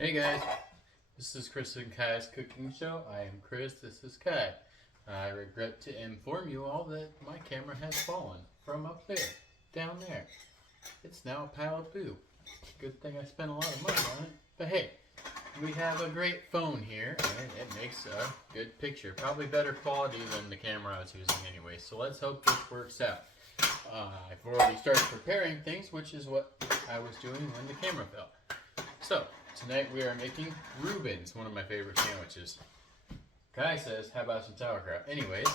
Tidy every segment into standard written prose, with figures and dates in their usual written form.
Hey guys, this is Chris and Kai's cooking show. I am Chris, this is Kai. I regret to inform you all that my camera has fallen from up there, down there. It's now a pile of poo. Good thing I spent a lot of money on it. But hey, we have a great phone here and it makes a good picture. Probably better quality than the camera I was using anyway. So let's hope this works out. I've already started preparing things, which is what I was doing when the camera fell. So, tonight we are making Reubens, one of my favorite sandwiches. Kai says, how about some sauerkraut? Anyways,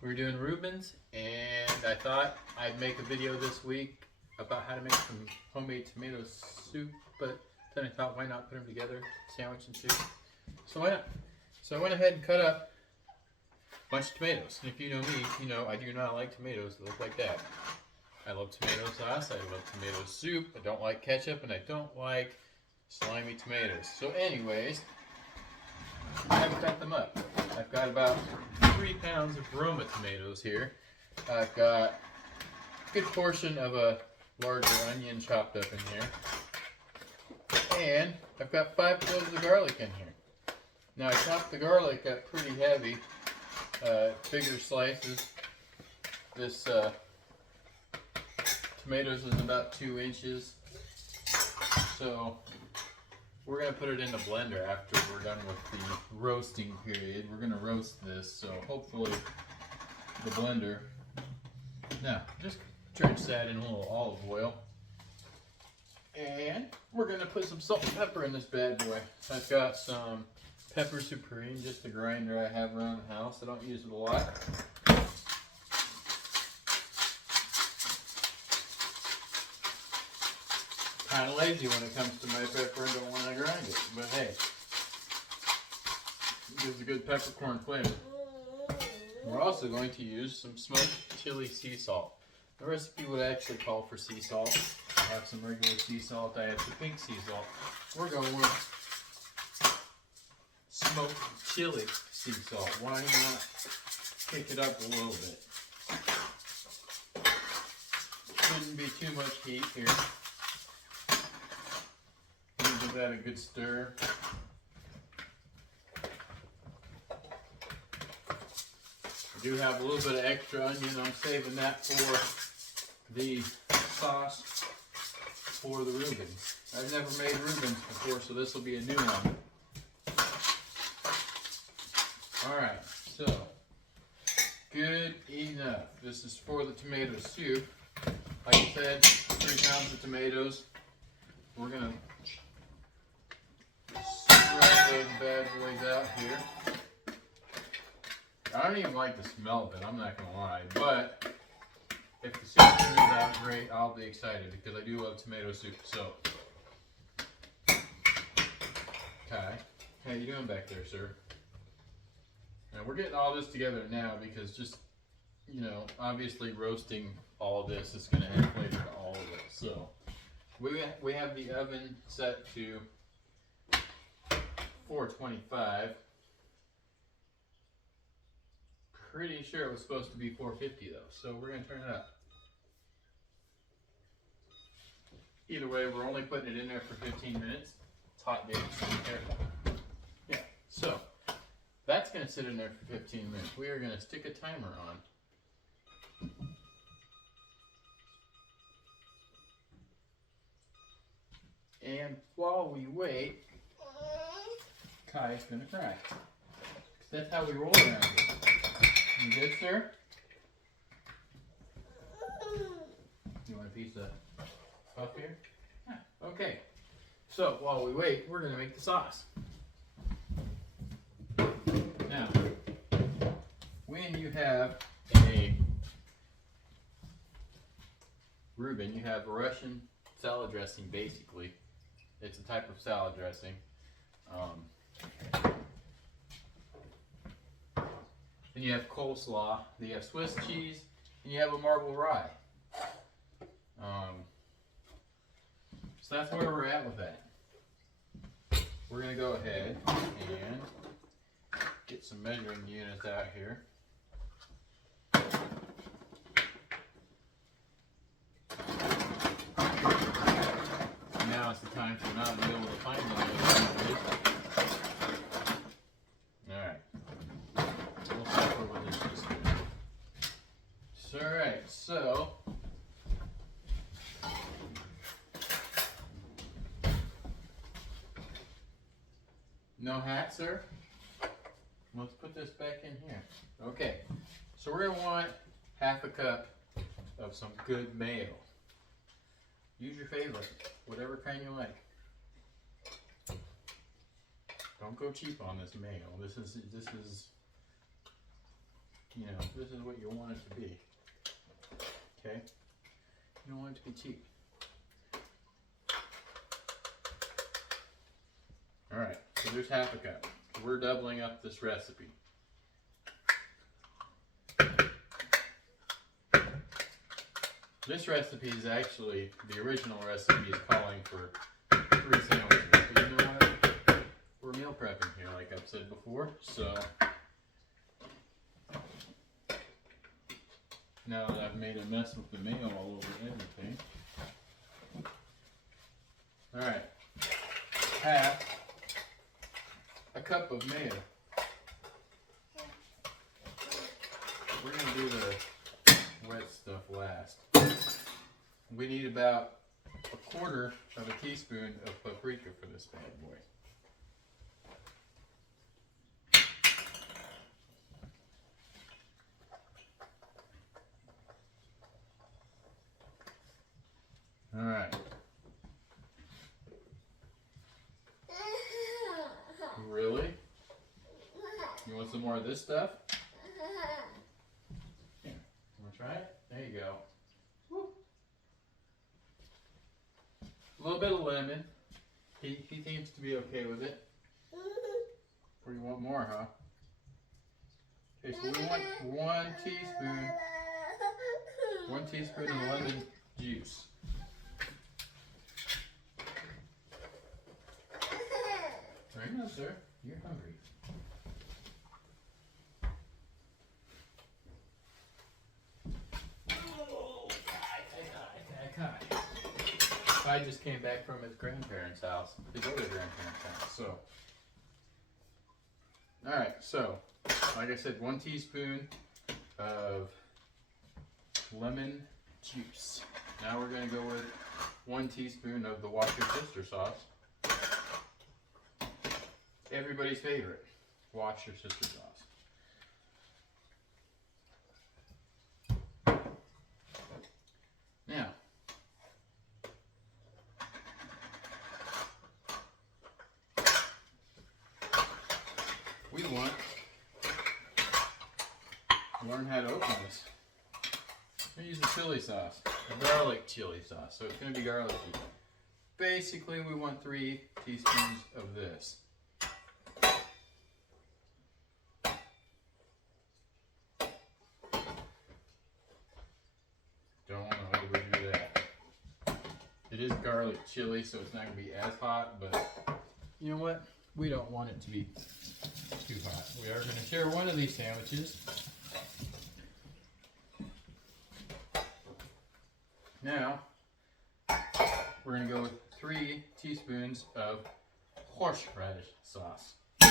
we're doing Reubens, and I thought I'd make a video this week about how to make some homemade tomato soup, but then I thought, why not put them together, sandwich and soup? So why not? So I went ahead and cut up a bunch of tomatoes. And if you know me, you know I do not like tomatoes that look like that. I love tomato sauce, I love tomato soup, I don't like ketchup, and I don't like slimy tomatoes. So anyways, I've cut them up. I've got about 3 pounds of Roma tomatoes here. I've got a good portion of a larger onion chopped up in here. And I've got 5 cloves of garlic in here. Now I chopped the garlic up pretty heavy, bigger slices. This tomatoes is about 2 inches. So we're going to put it in the blender after we're done with the roasting period. We're going to roast this, so hopefully the blender. Now, just drench that in a little olive oil. And we're going to put some salt and pepper in this bad boy. I've got some pepper supreme, just a grinder I have around the house. I don't use it a lot. Kind of lazy when it comes to my pepper and don't want to grind it, but hey, it gives a good peppercorn flavor. We're also going to use some smoked chili sea salt. The recipe would actually call for sea salt. I have some regular sea salt, I have the pink sea salt. We're going with smoked chili sea salt. Why not kick it up a little bit? Shouldn't be too much heat here. Give that a good stir. I do have a little bit of extra onion. I'm saving that for the sauce for the Reubens. I've never made Reubens before, so this will be a new one. Alright, so good enough. This is for the tomato soup. Like I said, 3 pounds of tomatoes. We're going to spread those bad boys out here. I don't even like the smell of it, I'm not going to lie. But if the soup turns out great, I'll be excited because I do love tomato soup. So, Kai, how you doing back there, sir? Now we're getting all this together now because just, you know, obviously roasting all of this is going to add flavor to all of it. So, we have the oven set to 425. Pretty sure it was supposed to be 450 though, so we're going to turn it up. Either way, we're only putting it in there for 15 minutes. It's hot days, so be careful. Yeah, so that's going to sit in there for 15 minutes. We are going to stick a timer on. And while we wait, Kai's gonna cry. That's how we roll around here. You good, sir? You want a piece of puff here? Yeah. Okay. So while we wait, we're gonna make the sauce. Now, when you have a Reuben, you have a Russian salad dressing basically. It's a type of salad dressing. Then you have coleslaw, then you have Swiss cheese, and you have a marble rye. So that's where we're at with that. We're going to go ahead and get some measuring units out here. Now the times we're not be able to find them. Alright. We'll suffer with this teaspoon. So, alright, so no hat, sir? Let's put this back in here. Okay, so we're going to want half a cup of some good mayo. Use your favorite, whatever kind you like. Don't go cheap on this mayo. This is, you know, this is what you want it to be. Okay? You don't want it to be cheap. Alright, so there's half a cup. We're doubling up this recipe. This recipe is actually, the original recipe is calling for 3 sandwiches. But you know what? We're meal prepping here, like I've said before, so now that I've made a mess with the mayo all over everything. Alright, half a cup of mayo. We're going to do the wet stuff last. We need about 1/4 of a teaspoon of paprika for this bad boy. Alright. Really? You want some more of this stuff? Here, you want to try it? There you go. Woo. A little bit of lemon. He seems to be okay with it. Or you want more, huh? Okay, so we want 1 teaspoon of lemon juice. Right now, sir. You're hungry. Oh, Kai. I just came back from his grandparents' house. His other grandparents' house. So, alright, so, like I said, 1 teaspoon of lemon juice. Now we're going to go with 1 teaspoon of the Worcestershire sauce. Everybody's favorite, Worcestershire sauce. Now, we want to learn how to open this. I'm going to use a chili sauce, a garlic chili sauce, so it's going to be garlicky. Basically, we want 3 teaspoons of this. Don't want to overdo that. It is garlic chili, so it's not going to be as hot, but you know what? We don't want it to be too hot. We are going to share one of these sandwiches. Now, we're going to go with 3 teaspoons of horseradish sauce. I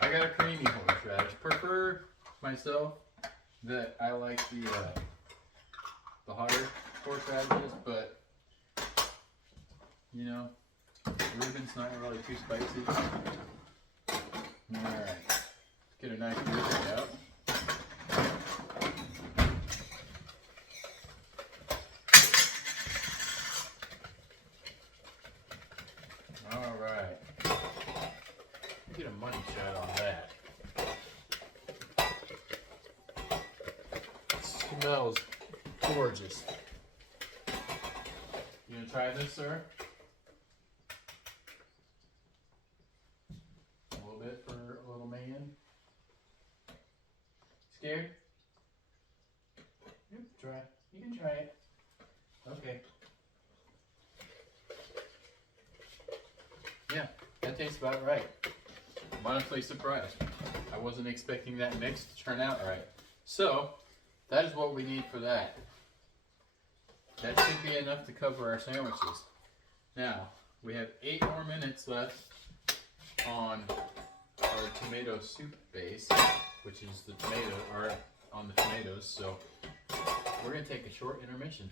got a creamy horseradish. Prefer myself that I like the hotter horseradishes, but you know, Reuben's not really too spicy. Alright, let's get a nice whisk out. Alright, get a money shot on that. Smells gorgeous. You gonna try this, sir? A little bit for a little man. Scared? Yep, try. You can try it. Okay. Yeah, that tastes about right. I'm honestly surprised. I wasn't expecting that mix to turn out right. So, that is what we need for that. that should be enough to cover our sandwiches. Now, we have 8 more minutes left on our tomato soup base, which is the tomato, or on the tomatoes, so we're going to take a short intermission.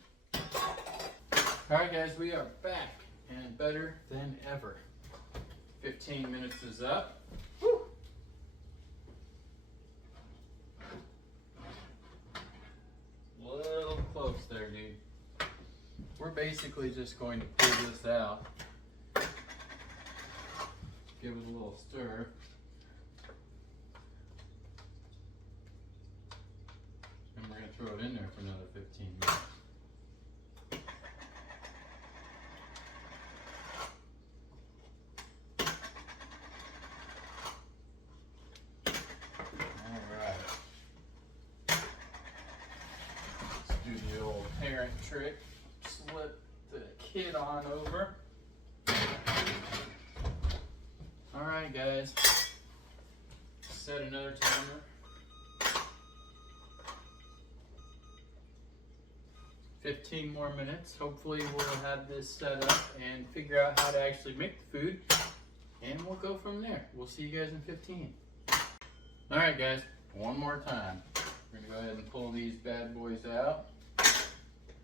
Alright guys, we are back and better than ever. 15 minutes is up. Woo! Little close there, dude. We're basically just going to pull this out, give it a little stir. And we're going to throw it in there for another 15 minutes. Trick, slip the kid on over. Alright guys, set another timer. 15 more minutes. Hopefully we'll have this set up and figure out how to actually make the food, and we'll go from there. We'll see you guys in 15. Alright guys, one more time. We're going to go ahead and pull these bad boys out.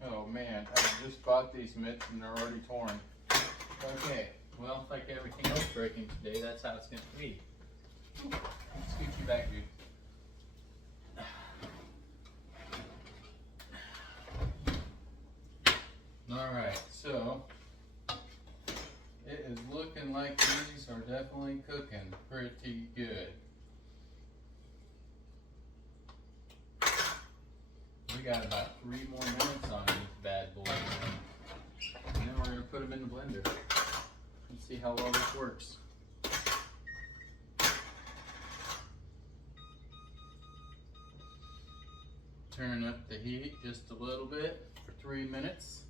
Oh man, I just bought these mitts and they're already torn. Okay, well, like everything else breaking today, that's how it's going to be. Scoot you back, dude. Alright, so it is looking like these are definitely cooking pretty good. We got about 3 more minutes on these bad boys. And then we're going to put them in the blender and see how well this works. Turn up the heat just a little bit for 3 minutes.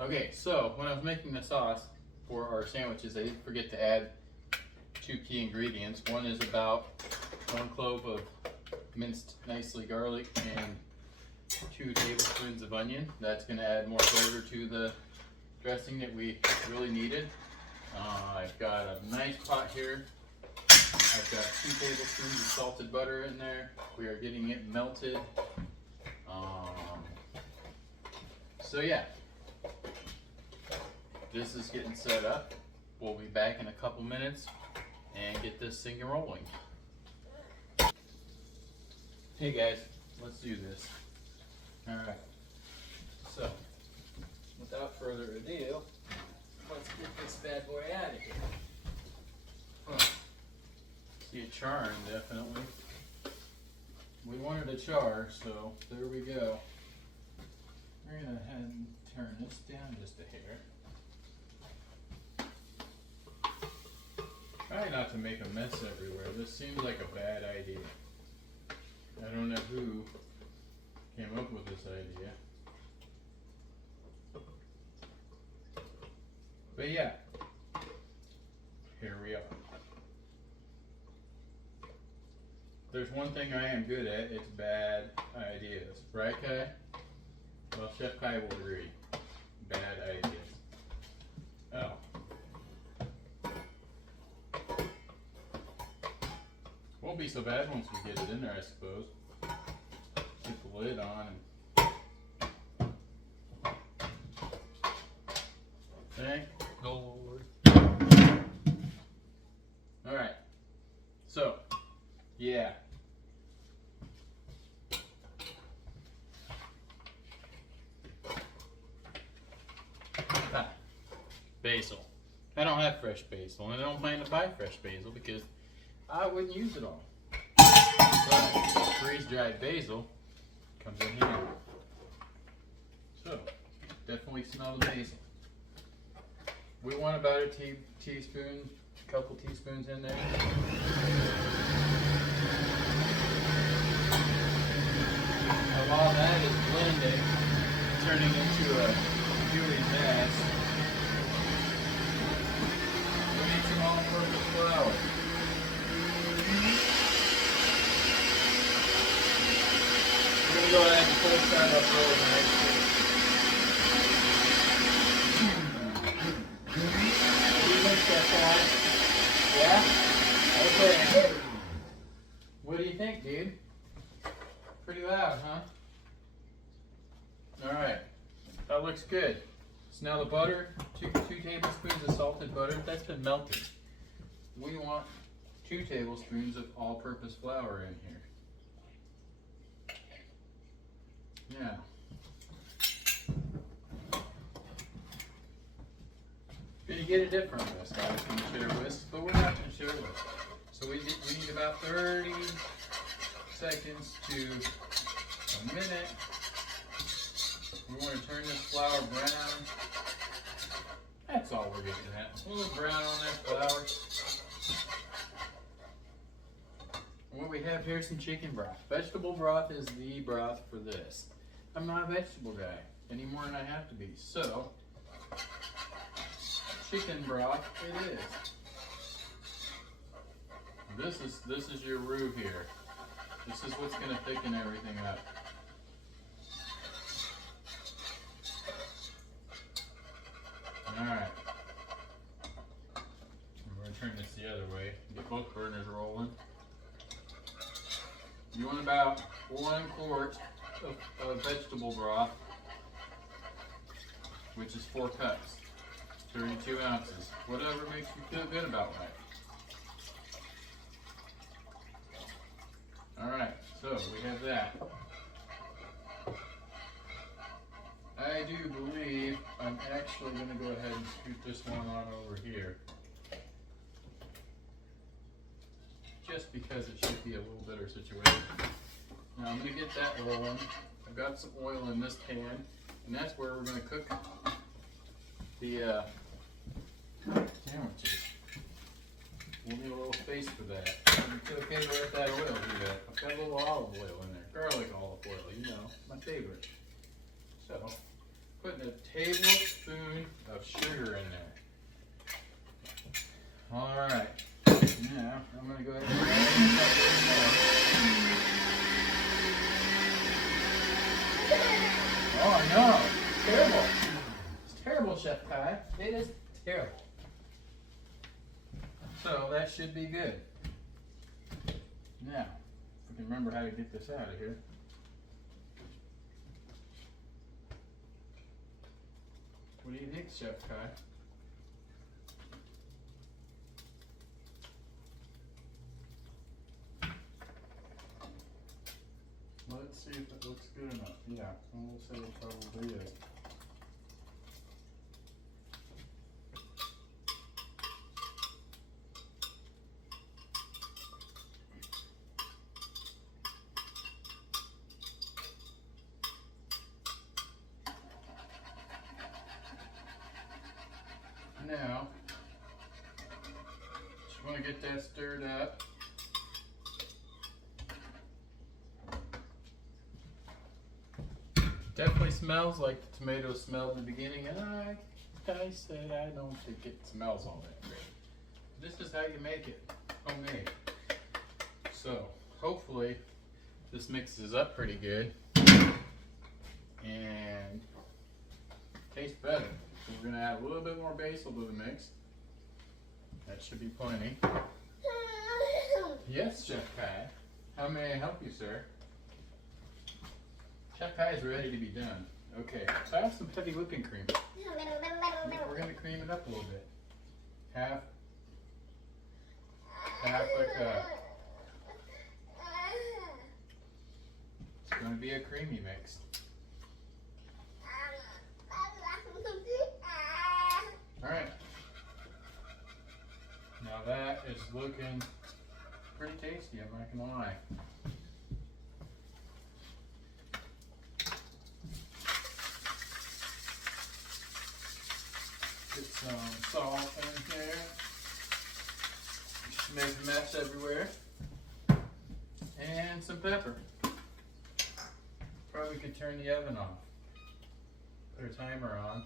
Okay, so when I was making the sauce for our sandwiches, I did forget to add 2 key ingredients. One is about 1 clove of minced nicely garlic and 2 tablespoons of onion. That's going to add more flavor to the dressing that we really needed. I've got a nice pot here. I've got 2 tablespoons of salted butter in there. We are getting it melted. So yeah, this is getting set up. We'll be back in a couple minutes and get this thing rolling. Hey guys, let's do this. Alright, so without further ado, let's get this bad boy out of here. Huh. See it charring, definitely. We wanted a char, so there we go. We're going to head and turn this down just a hair. Try not to make a mess everywhere. This seems like a bad idea. I don't know who came up with this idea. But yeah, here we are. There's one thing I am good at, it's bad ideas. Right, Kai? Well, Chef Kai will agree. Bad ideas. Oh. Won't be so bad once we get it in there, I suppose. Put the lid on and thank the Lord. Alright, so yeah, basil. I don't have fresh basil, and I don't plan to buy fresh basil because I wouldn't use it all. But freeze-dried basil comes in here. So, definitely smell the basil. We want about a teaspoon, a couple teaspoons in there. And while that is blending, turning into a gooey mess, we need some all-purpose flour. We're going to go ahead and pull this out of rolling the next one. Chef Kai? Yeah? Okay. What do you think, dude? Pretty loud, huh? Alright. That looks good. So now the butter, two tablespoons of salted butter, that's been melted. We want 2 tablespoons of all-purpose flour in here. Now, you're going to get a different whisk, guys, when you share whisk, but we're not going to share whisk. So we need about 30 seconds to a minute. We want to turn this flour brown. That's all we're getting at. A little brown on that flour. And what we have here is some chicken broth. Vegetable broth is the broth for this. I'm not a vegetable guy any more than I have to be. So, chicken broth it is. This is your roux here. This is what's going to thicken everything up. Alright. We're going to turn this the other way. Get both burners rolling. You want about 1 quart of vegetable broth, which is 4 cups, 32 ounces. Whatever makes you feel good about life. Alright, so we have that. I do believe I'm actually going to go ahead and scoot this one on over here. Just because it should be a little better situation. Now I'm going to get that rolling. I've got some oil in this pan, and that's where we're going to cook the sandwiches. We'll need a little space for that. It's okay to let that oil do that. I've got a little olive oil in there. Garlic olive oil, you know, my favorite. So, putting a tablespoon of sugar in there. Alright. Now, I'm going to go ahead and add a couple more. Oh, I know. It's terrible. It's terrible, Chef Kai. It is terrible. So that should be good. Now, if we can remember how to get this out of here. What do you think, Chef Kai? Let's see if it looks good enough. Yeah, we'll say it probably is. Now, just want to get that stirred up. Definitely smells like the tomatoes smelled in the beginning, and I said I don't think it smells all that great. This is how you make it, homemade. So, hopefully, this mixes up pretty good and tastes better. So we're going to add a little bit more basil to the mix. That should be plenty. Yes, Chef Kai. How may I help you, sir? Chef Kai is ready to be done. Okay, so I have some heavy whipping cream. We're going to cream it up a little bit. Half a cup. It's going to be a creamy mix. Alright. Now that is looking pretty tasty, I'm not going to lie. Get some salt in here. Just make a mess everywhere. And some pepper. Probably could turn the oven off. Put a timer on.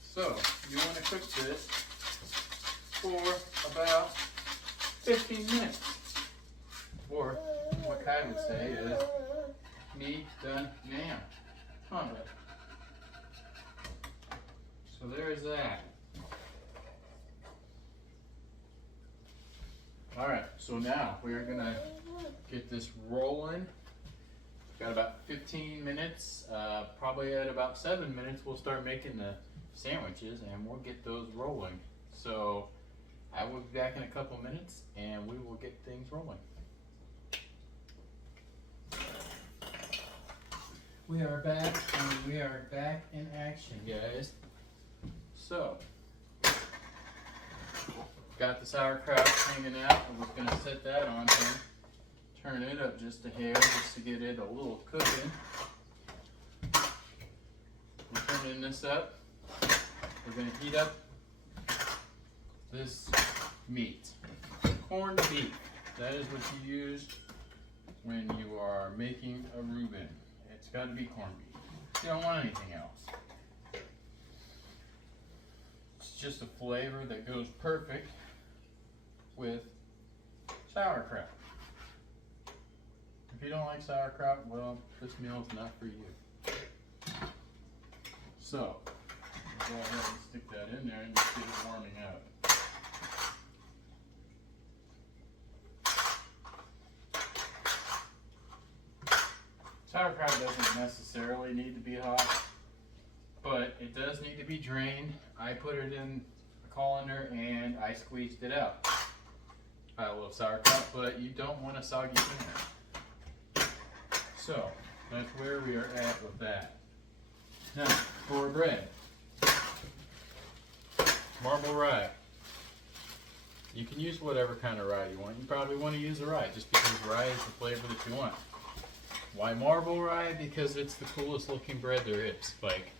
So, you want to cook this for about 15 minutes. Or, what Kai would say is, me done now. Huh, bud? that. Alright, so now we're gonna get this rolling. Got about 15 minutes, probably at about 7 minutes we'll start making the sandwiches and we'll get those rolling. So I will be back in a couple minutes and we will get things rolling. We are back and we are back in action, guys. So, got the sauerkraut hanging out. I'm just going to set that on here. Turn it up just a hair just to get it a little cooking. We're turning this up. We're going to heat up this meat. Corned beef. That is what you use when you are making a Rueben. It's got to be corned beef. You don't want anything else. It's just a flavor that goes perfect with sauerkraut. If you don't like sauerkraut, well, this meal is not for you. So, we'll go ahead and stick that in there and just get it warming up. Sauerkraut doesn't necessarily need to be hot, but it does need to be drained. I put it in a colander and I squeezed it out. I love sauerkraut, but you don't want a soggy pan. So, that's where we are at with that. Now, for bread. Marble rye. You can use whatever kind of rye you want. You probably want to use a rye just because rye is the flavor that you want. Why marble rye? Because it's the coolest looking bread there is. Like,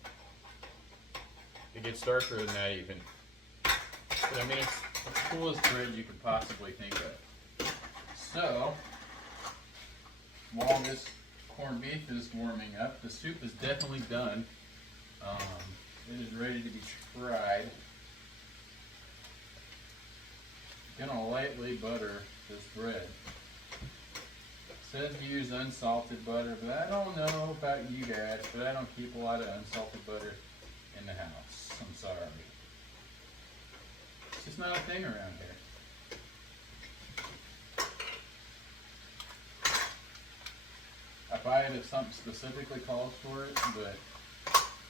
it gets darker than that even. But I mean, it's the coolest bread you could possibly think of. So, while this corned beef is warming up, the soup is definitely done. It is ready to be tried. I'm gonna lightly butter this bread. Says to use unsalted butter, but I don't know about you guys, but I don't keep a lot of unsalted butter in the house. I'm sorry. It's just not a thing around here. I buy it if something specifically calls for it, but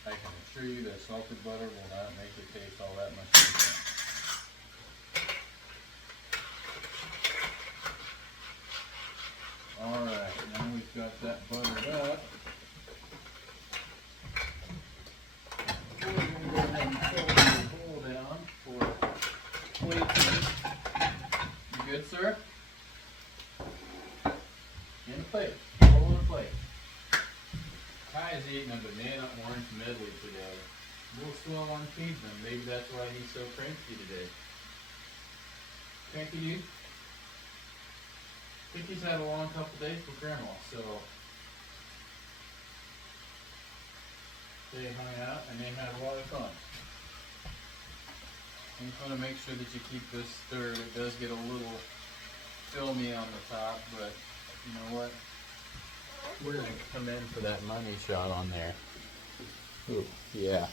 I can assure you that salted butter will not make it taste all that much different. Alright, now we've got that buttered up. We're going to go ahead and pull the bowl down for plating. You good, sir? In the plate. Roll in the plate. Kai is eating a banana orange medley today. We'll still want to feed them. Maybe that's why he's so cranky today. Cranky dude? I think he's had a long couple days with Grandma, so they hung out and they had a lot of fun. I'm going to make sure that you keep this stirred. It does get a little filmy on the top, but you know what? We're going to come in for that money shot on there. Ooh, yeah.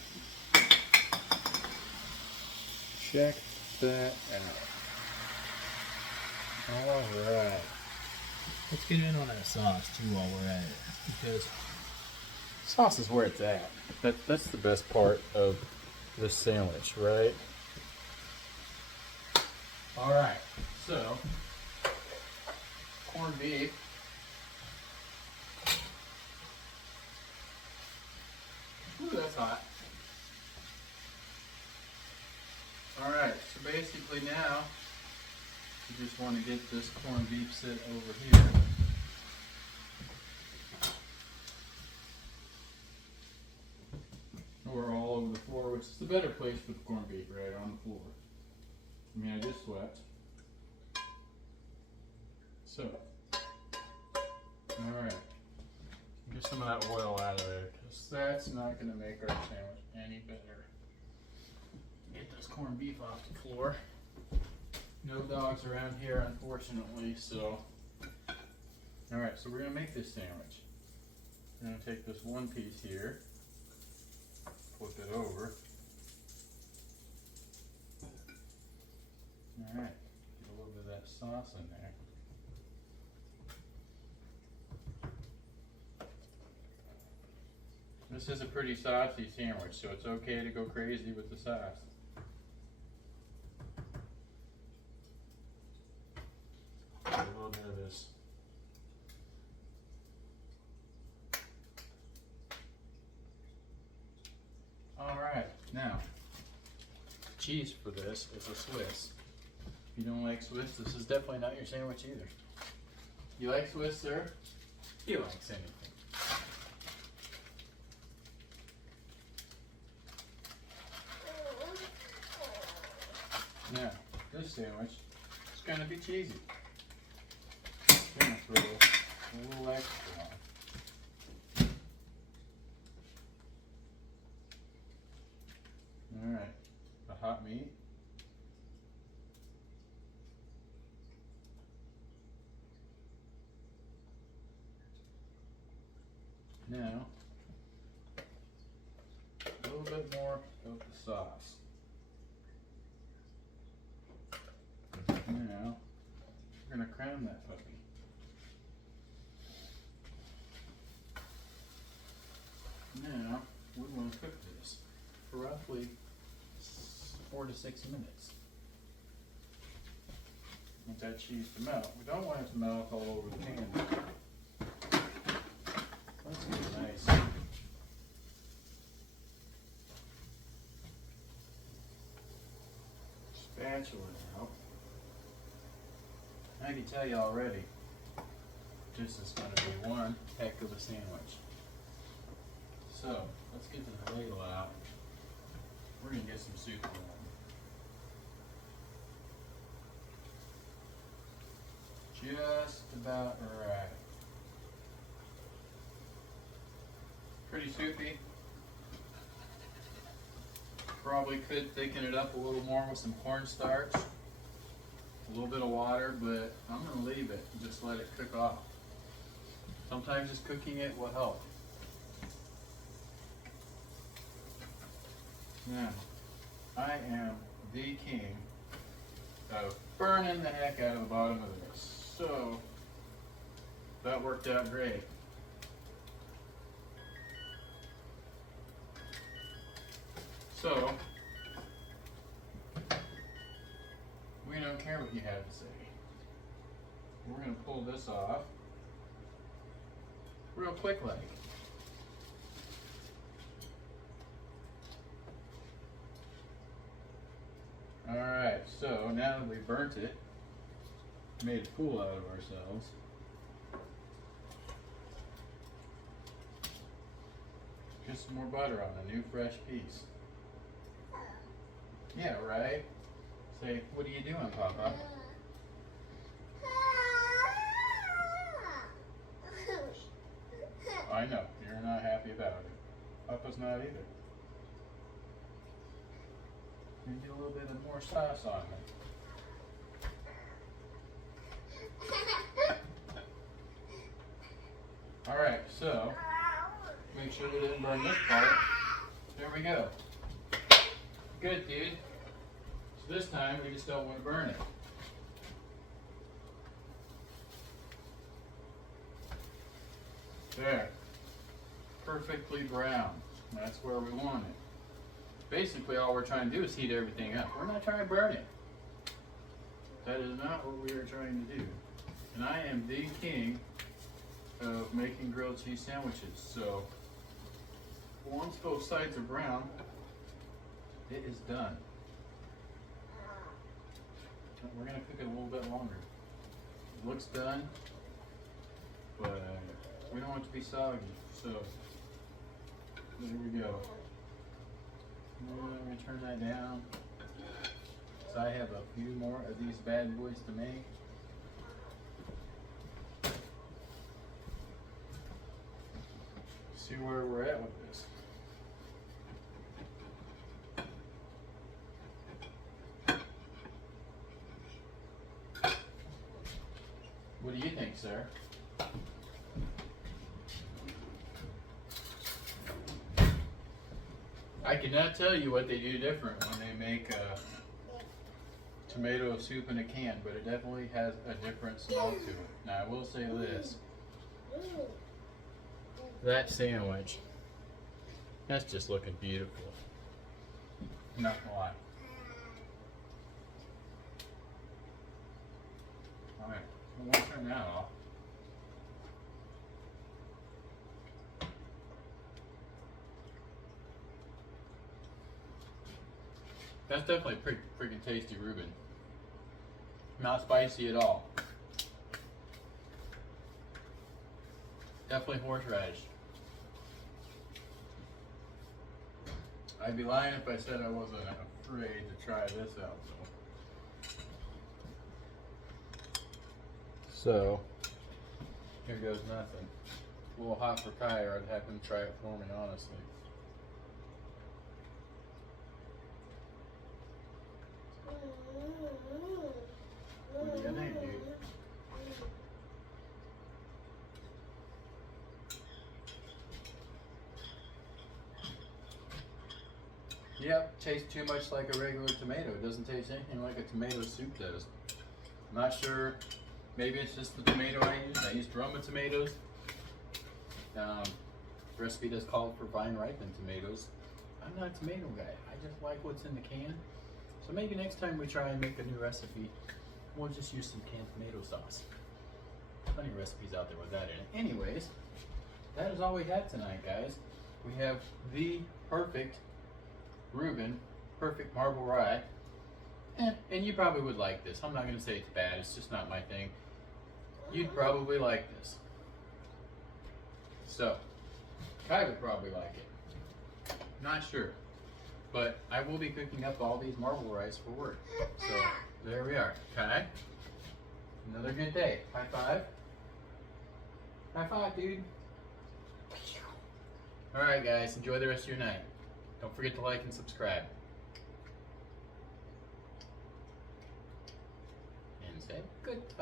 Check that out. Alright. Let's get in on that sauce too while we're at it, because sauce is where it's at. That's the best part of this sandwich, right? Alright, so corned beef. Ooh, that's hot. Alright, so basically now you just want to get this corned beef set over here. Or all over the floor, which is the better place for the corned beef, right on the floor. I mean, I just swept. So, alright. Get some of that oil out of there, because that's not going to make our sandwich any better. Get this corned beef off the floor. No dogs around here, unfortunately, so. Alright, so we're going to make this sandwich. We're going to take this one piece here, flip it over, Alright, get a little bit of that sauce in there. This is a pretty saucy sandwich, so it's okay to go crazy with the sauce. A little bit of this. Alright, now, cheese for this is a Swiss. If you don't like Swiss, this is definitely not your sandwich either. You like Swiss, sir? He likes anything. Now, this sandwich is going to be cheesy. I'm going to throw a little extra on. Alright, the hot meat. Now, a little bit more of the sauce. Now, we're going to crown that puppy. Now, we want to cook this for roughly 4 to 6 minutes. Want that cheese to melt. We don't want it to melt all over the pan. Let's get a nice spatula now. I can tell you already, this is going to be one heck of a sandwich. So, let's get the ladle out. We're going to get some soup going. Just about right. Pretty soupy. Probably could thicken it up a little more with some cornstarch. A little bit of water, but I'm going to leave it and just let it cook off. Sometimes just cooking it will help. Now, I am the king of burning the heck out of the bottom of this. So, that worked out great. So, we don't care what you have to say. We're going to pull this off real quick like. Alright, so now that we burnt it, made a fool out of ourselves, get some more butter on a new fresh piece. Yeah, right? Say, what are you doing, Papa? I know, you're not happy about it. Papa's not either. Maybe a little bit of more sauce on it. Alright, so make sure we didn't burn this part. There we go. Good, dude. So this time we just don't want to burn it. There. Perfectly brown. That's where we want it. Basically all we're trying to do is heat everything up. We're not trying to burn it. That is not what we are trying to do. And I am the king of making grilled cheese sandwiches. So once both sides are brown, it is done. We're going to cook it a little bit longer. It looks done, but we don't want it to be soggy. So there we go. Let me turn that down. So I have a few more of these bad boys to make. See where we're at with this. What do you think, sir? I cannot tell you what they do different when they make tomato soup in a can, but it definitely has a different smell to it. Now I will say this. That sandwich, that's just looking beautiful. Not gonna lie. Alright, I'm gonna turn that off. That's definitely pretty freaking tasty, Rueben. Not spicy at all. Definitely horseradish. I'd be lying if I said I wasn't afraid to try this out, though. So, here goes nothing. A little hot for Kai, or I'd have him try it for me, honestly. What do you think, dude? Yep, tastes too much like a regular tomato. It doesn't taste anything like a tomato soup does. I'm not sure. Maybe it's just the tomato I used. I used Roma tomatoes. The recipe does call for vine ripened tomatoes. I'm not a tomato guy. I just like what's in the can. So maybe next time we try and make a new recipe, we'll just use some canned tomato sauce. Plenty of recipes out there with that in it. Anyways, that is all we have tonight, guys. We have the perfect Rueben, perfect marble rye. And you probably would like this. I'm not going to say it's bad. It's just not my thing. You'd probably like this. So, Kai would probably like it. Not sure. But I will be cooking up all these marble rice for work. So, there we are. Kai, another good day. High five. High five, dude. Alright, guys. Enjoy the rest of your night. Don't forget to like and subscribe. And say goodbye.